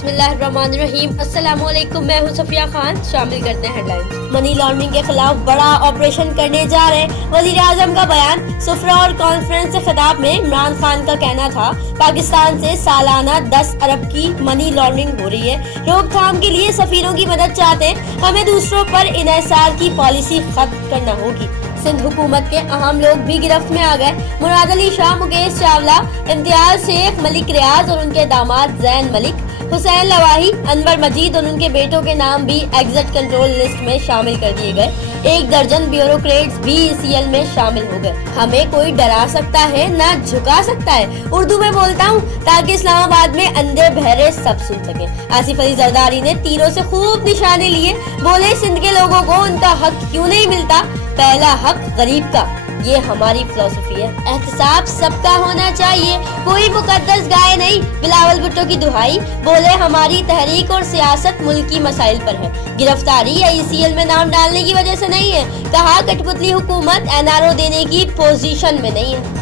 बिस्मिल्लाहिर्रहमानिर्रहीम। अस्सलाम वालेकुम, मैं हूं सफिया खान। शामिल करते हैं हेडलाइंस। मनी लॉन्ड्रिंग के खिलाफ बड़ा ऑपरेशन करने जा रहे वजीर आजम का बयान। सुफरा और कॉन्फ्रेंस से खिताब में इमरान खान का कहना था, पाकिस्तान से सालाना 10 अरब की मनी लॉन्ड्रिंग हो रही है। रोकथाम के लिए सफीरों की मदद चाहते हैं, हमें दूसरों पर इन्हिसार की पॉलिसी खत्म करना होगी। सिंध हुकूमत के अहम लोग भी गिरफ्त में आ गए। मुराद अली शाह, मुकेश चावला, इम्तियाज शेख, मलिक रियाज और उनके दामाद जैन मलिक, हुसैन लवाही, अनवर मजीद और उनके बेटों के नाम भी एग्जिट कंट्रोल लिस्ट में शामिल कर दिए गए। 1 दर्जन ब्यूरोक्रेट्स भी ECL में शामिल हो गए। हमें कोई डरा सकता है ना झुका सकता है। उर्दू में बोलता हूँ ताकि इस्लामाबाद में अंधे बहरे सब सुन सकें। आसिफ अली जरदारी ने तीरों से खूब निशाने लिए, बोले सिंध के लोगों को उनका हक क्यों नहीं मिलता, पहला हक गरीब का। ये हमारी फिलॉसफी है। एहतसाब सबका होना चाहिए, कोई मुकद्दस गाय नहीं। बिलावल भुट्टो की दुहाई, बोले हमारी तहरीक और सियासत मुल्की मसाइल पर है, गिरफ्तारी या ECL में नाम डालने की वजह से नहीं है। कहा कठपुतली हुकूमत NRO देने की पोजीशन में नहीं है।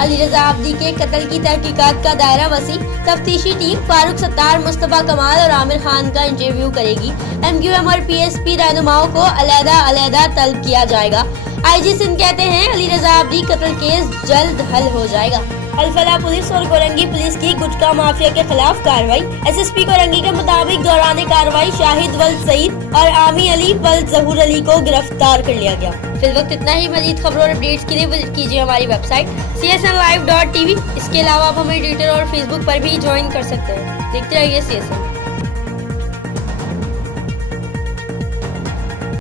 अली रजा आब्दी के कत्ल की तहकीकात का दायरा वसी। तफ्तीशी टीम फारूक सत्तार, मुस्तफा कमाल और आमिर खान का इंटरव्यू करेगी। MQM और PSP रहनुमाओं को अलग-अलग तलब किया जाएगा। IG सिंध कहते हैं अली रजा आब्दी कत्ल केस जल्द हल हो जाएगा। अलफला पुलिस और कोरंगी पुलिस की गुटखा माफिया के खिलाफ कार्रवाई। SSP कोरंगी के मुताबिक दौरान कार्रवाई शाहिद वल्द सईद और आमी अली वल्द जहूर अली को गिरफ्तार कर लिया गया। फिल वक्त इतना ही। मजीद खबरों और अपडेट्स के लिए विजिट कीजिए हमारी वेबसाइट csnlive.tv। इसके अलावा आप हमें ट्विटर और फेसबुक पर भी ज्वाइन कर सकते हैं। देखते रहिए CSN।